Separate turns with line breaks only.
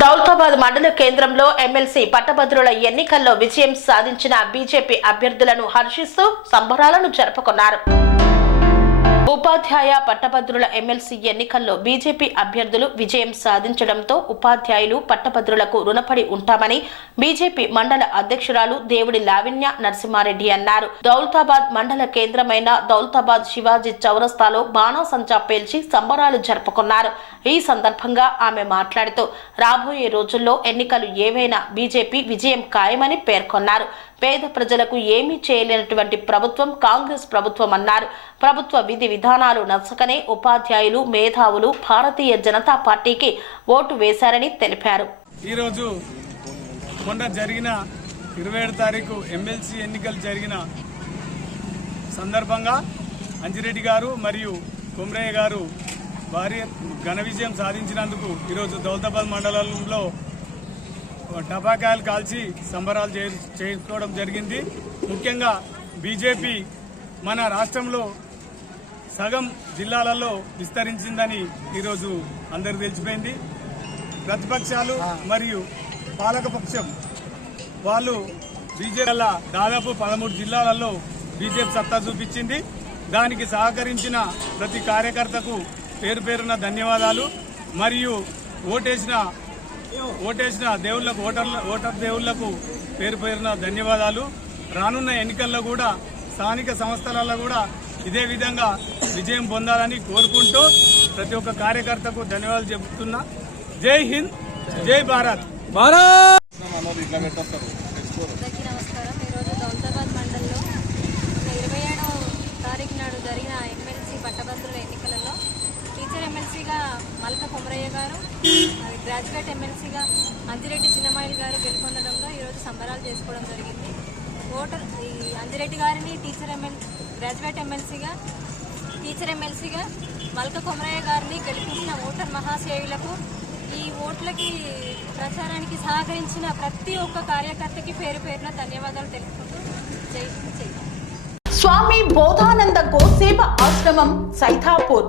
దౌలతాబాద్ మండల కేంద్రంలో ఎమ్మెల్సీ పట్టభద్రుల ఎన్నికల్లో విజయం సాధించిన బీజేపీ అభ్యర్థులను హర్షిస్తూ సంబరాలను జరుపుకున్నారు. ఉపాధ్యాయ పట్టభద్రుల ఎమ్మెల్సీ ఎన్నికల్లో బీజేపీ అభ్యర్థులు విజయం సాధించడంతో ఉపాధ్యాయులు పట్టభద్రులకు రుణపడి ఉంటామని బీజేపీ మండల అధ్యక్షురాలు దేవుడి లావిన్య నరసింహారెడ్డి అన్నారు. దౌలతాబాద్ మండల కేంద్రమైన దౌలతాబాద్ శివాజీ చౌరస్తాలో బాణాసంచా పేల్చి సంబరాలు జరుపుకున్నారు. ఈ సందర్భంగా ఆమె మాట్లాడుతూ రాబోయే రోజుల్లో ఎన్నికలు ఏవైనా బీజేపీ విజయం ఖాయమని పేర్కొన్నారు. పేద ప్రజలకు ఏమీ చేయలేనటువంటి ప్రభుత్వం కాంగ్రెస్ ప్రభుత్వం అన్నారు. ప్రభుత్వ విధి విధానాలు నచ్చకనే ఉపాధ్యాయులు మేధావులు భారతీయ జనతా పార్టీకి ఓటు వేశారని తెలిపారు.
ఈరోజు మొన్న జరిగిన ఇరవై ఏడు తారీఖు ఎమ్మెల్సీ ఎన్నికలు జరిగిన సందర్భంగా అంజిరెడ్డి గారు మరియు కొమరయ్య గారు భారీ ఘన విజయం సాధించినందుకు ఈరోజు దౌలతాబాద్ మండలంలో టపాకాయలు కాల్చి సంబరాలు చే చేసుకోవడం జరిగింది. ముఖ్యంగా బీజేపీ మన రాష్ట్రంలో సగం జిల్లాలలో విస్తరించిందని ఈరోజు అందరికి తెలిసిపోయింది. ప్రతిపక్షాలు మరియు పాలకపక్షం వాళ్ళు బీజేపీ దాదాపు పదమూడు జిల్లాలలో బీజేపీ సత్తా చూపించింది. దానికి సహకరించిన ప్రతి కార్యకర్తకు పేరు పేరున ధన్యవాదాలు. మరియు ఓటేసిన ఓటేసిన దేవుళ్ళకు ఓటర్ల ఓటర్ దేవుళ్ళకు పేరు పేరున ధన్యవాదాలు. రానున్న ఎన్నికల్లో కూడా స్థానిక సంస్థలలో కూడా ఇదే విధంగా విజయం పొందాలని కోరుకుంటూ ప్రతి ఒక్క కార్యకర్తకు ధన్యవాదాలు చెబుతున్నా. జై హింద్ జై భారత్.
భారత్ నమస్కారం ఈరోజు దౌలతాబాద్ మండలంలో ఇరవై ఏడవ తారీఖు నాడు జరిగిన ఎమ్మెల్సీ పట్టభద్రుల ఎన్నికలలో టీచర్ ఎమ్మెల్సీగా మల్క కొమరయ్య గారు గ్రాడ్యుయేట్ ఎమ్మెల్సీగా అంజిరెడ్డి చిన్నమాయిల్ గారు గెలుపొందడంలో ఈరోజు సంబరాలు చేసుకోవడం జరిగింది. ఓటర్ ఈ అంజిరెడ్డి గారిని టీచర్ ఎమ్మెల్ గ్రాడ్యుయేట్ ఎమ్మెల్సీగా టీచర్ ఎమ్మెల్సీగా మల్క కొమరయ్య గారిని గెలిపించిన ఓటర్ మహాసేవులకు ఈ ఓట్లకి ప్రచారానికి సహకరించిన ప్రతి ఒక్క కార్యకర్తకి పేరు పేరున ధన్యవాదాలు తెలుపుకుంటూ జై జై
స్వామి బోధానంద గోసేవ ఆశ్రమం సైథాపూర్